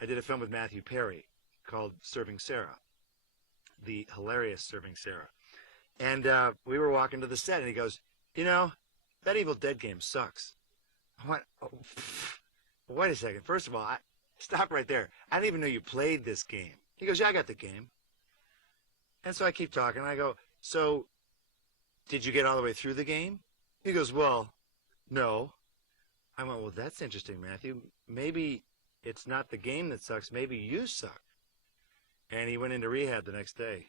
I did a film with Matthew Perry called Serving Sarah, the hilarious Serving Sarah. And we were walking to the set, and he goes, you know, that Evil Dead game sucks. I went, oh, wait a second. First of all, stop right there. I didn't even know you played this game. He goes, yeah, I got the game. And so I keep talking. I go, so did you get all the way through the game? He goes, well, no. I went, well, that's interesting, Matthew. Maybe it's not the game that sucks. Maybe you suck. And he went into rehab the next day.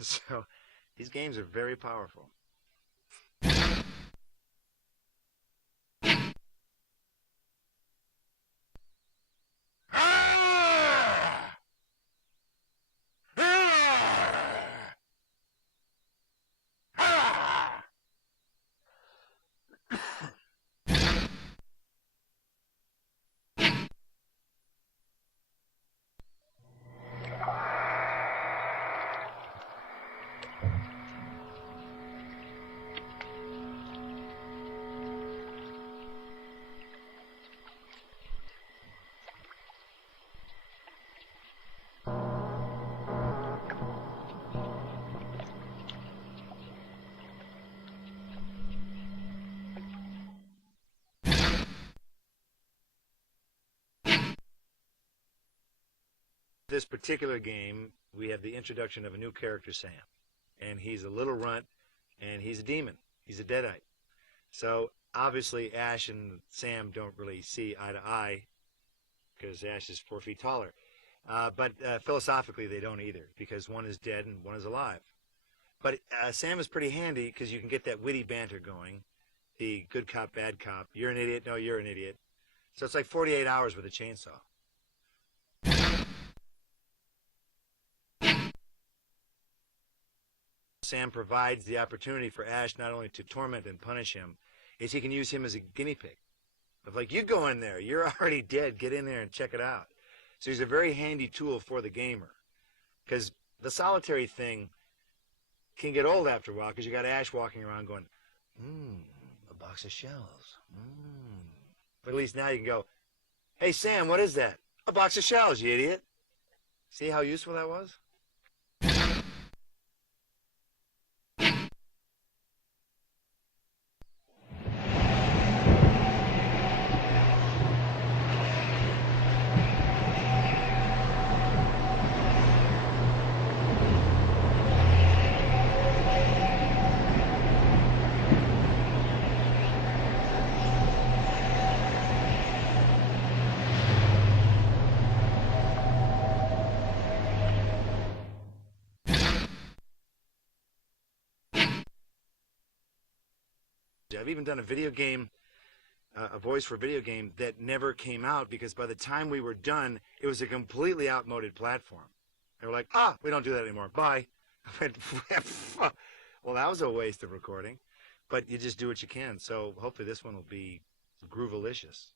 So these games are very powerful. This particular game, we have the introduction of a new character, Sam. And he's a little runt, and he's a demon. He's a deadite. So, obviously, Ash and Sam don't really see eye to eye, because Ash is 4 feet taller. But philosophically, they don't either, because one is dead and one is alive. But Sam is pretty handy, because you can get that witty banter going. The good cop, bad cop. You're an idiot. No, you're an idiot. So it's like 48 hours with a chainsaw. Sam provides the opportunity for Ash not only to torment and punish him, is he can use him as a guinea pig. Of like, you go in there, you're already dead, get in there and check it out. So he's a very handy tool for the gamer. Because the solitary thing can get old after a while, because you got Ash walking around going, a box of shells. But at least now you can go, hey Sam, what is that? A box of shells, you idiot. See how useful that was? I've even done a video game, a voice for a video game that never came out because by the time we were done, it was a completely outmoded platform. They were like, we don't do that anymore. Bye. I went, well, that was a waste of recording, but you just do what you can. So hopefully this one will be groovalicious.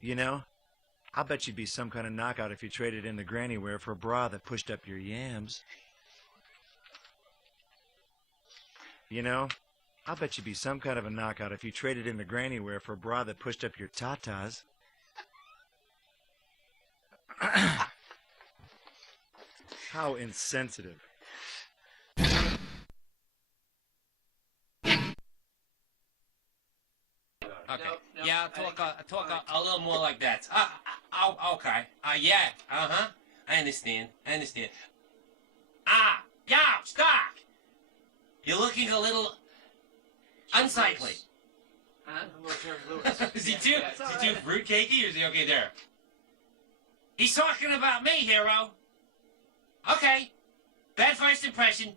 You know, I'll bet you'd be some kind of knockout if you traded in the granny wear for a bra that pushed up your yams. You know, I'll bet you'd be some kind of a knockout if you traded in the granny wear for a bra that pushed up your tatas. How insensitive. Okay. No, yeah, talk a little more like that. Okay. Yeah. I understand. Yeah, stop. You're looking a little unsightly. Huh? Is he too fruitcakey, or is he okay there? He's talking about me, hero. Okay. Bad first impression.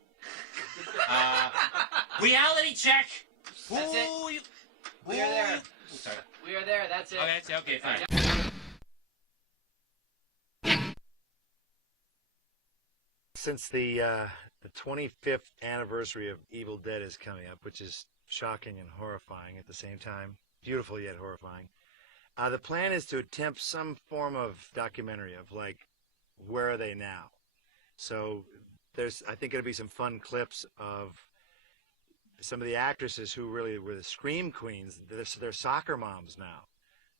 Reality check. That's it. We are there. Sorry. We are there. That's it. Oh, that's it. Okay, fine. Since the 25th anniversary of Evil Dead is coming up, which is shocking and horrifying at the same time, beautiful yet horrifying, the plan is to attempt some form of documentary of, like, where are they now? So there's, I think, going to be some fun clips of some of the actresses who really were the scream queens, they're soccer moms now.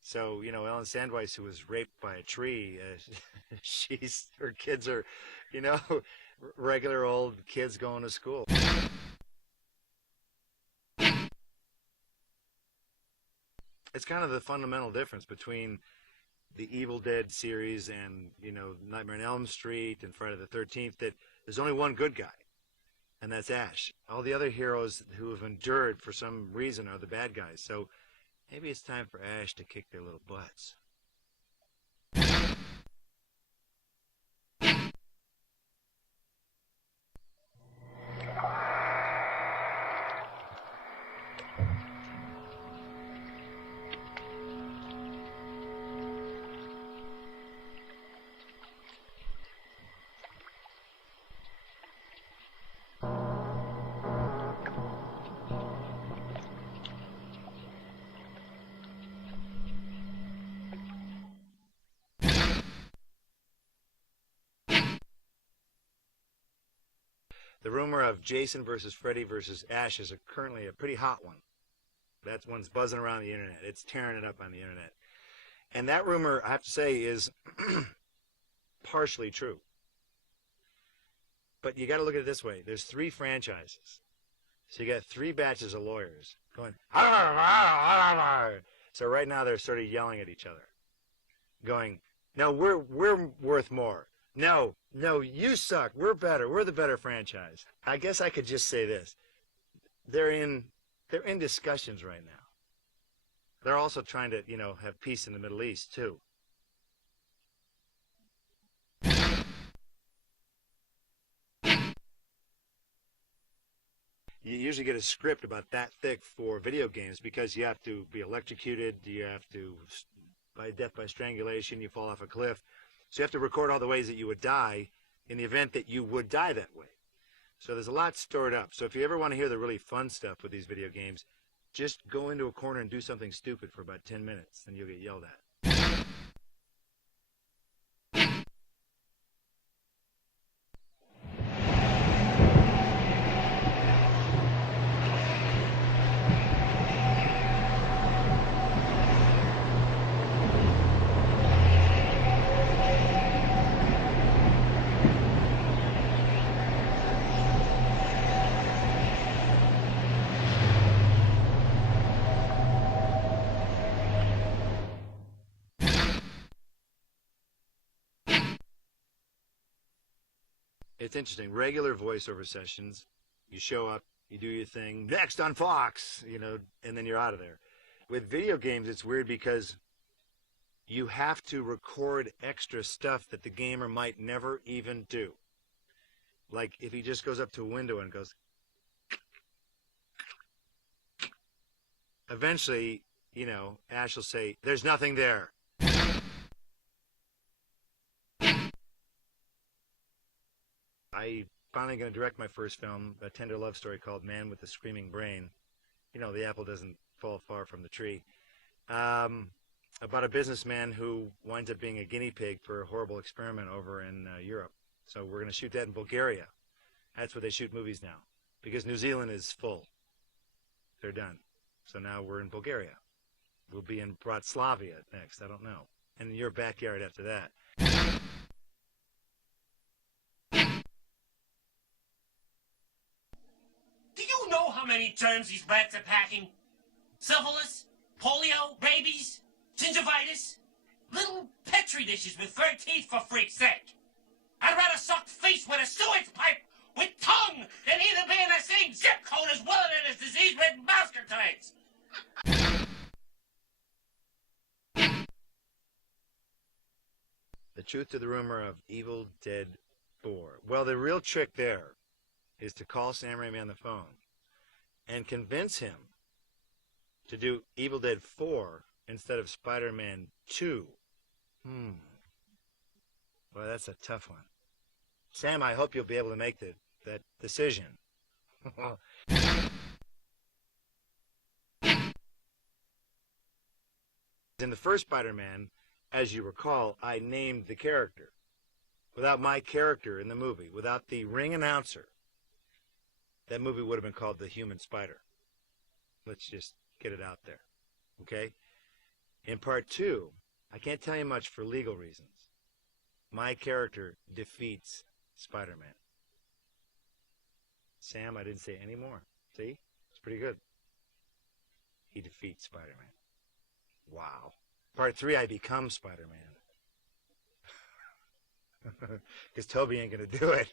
So, you know, Ellen Sandweiss, who was raped by a tree, her kids are, you know, regular old kids going to school. It's kind of the fundamental difference between the Evil Dead series and, you know, Nightmare on Elm Street and Friday the 13th, that there's only one good guy, and that's Ash. All the other heroes who have endured for some reason are the bad guys. So maybe it's time for Ash to kick their little butts. The rumor of Jason versus Freddy versus Ash is currently a pretty hot one. That one's buzzing around the internet. It's tearing it up on the internet. And that rumor, I have to say, is partially true. But you got to look at it this way. There's 3 franchises. So you got 3 batches of lawyers going, "Arr, arr, arr, arr." So right now they're sort of yelling at each other, going, "No, we're worth more. No, you suck. We're better. We're the better franchise." I guess I could just say this. They're in discussions right now. They're also trying to, you know, have peace in the Middle East, too. You usually get a script about that thick for video games because you have to be electrocuted, you have to, by death by strangulation, you fall off a cliff. So you have to record all the ways that you would die in the event that you would die that way. So there's a lot stored up. So if you ever want to hear the really fun stuff with these video games, just go into a corner and do something stupid for about 10 minutes, and you'll get yelled at. It's interesting. Regular voiceover sessions, you show up, you do your thing, next on Fox, you know, and then you're out of there. With video games, it's weird because you have to record extra stuff that the gamer might never even do. Like if he just goes up to a window and goes, eventually, you know, Ash will say, "There's nothing there." I'm finally going to direct my first film, a tender love story called Man with the Screaming Brain. You know, the apple doesn't fall far from the tree. About a businessman who winds up being a guinea pig for a horrible experiment over in Europe. So we're going to shoot that in Bulgaria. That's where they shoot movies now, because New Zealand is full. They're done. So now we're in Bulgaria. We'll be in Bratislava next. I don't know. And in your backyard after that. Do you know how many germs these rats are packing? Syphilis, polio, rabies, gingivitis? Little petri dishes with 3 teeth, for freak's sake. I'd rather suck face with a sewage pipe with tongue than either be in the same zip code as Willard and his disease-ridden master trains. The truth to the rumor of Evil Dead 4. Well, the real trick there is to call Sam Raimi on the phone and convince him to do Evil Dead 4 instead of Spider-Man 2. Well, that's a tough one. Sam, I hope you'll be able to make that decision. In the first Spider-Man, as you recall, I named the character. Without my character in the movie, without the ring announcer, that movie would have been called The Human Spider. Let's just get it out there. Okay? In part 2, I can't tell you much for legal reasons. My character defeats Spider-Man. Sam, I didn't say any more. See? It's pretty good. He defeats Spider-Man. Wow. Part 3, I become Spider-Man. Because Toby ain't going to do it.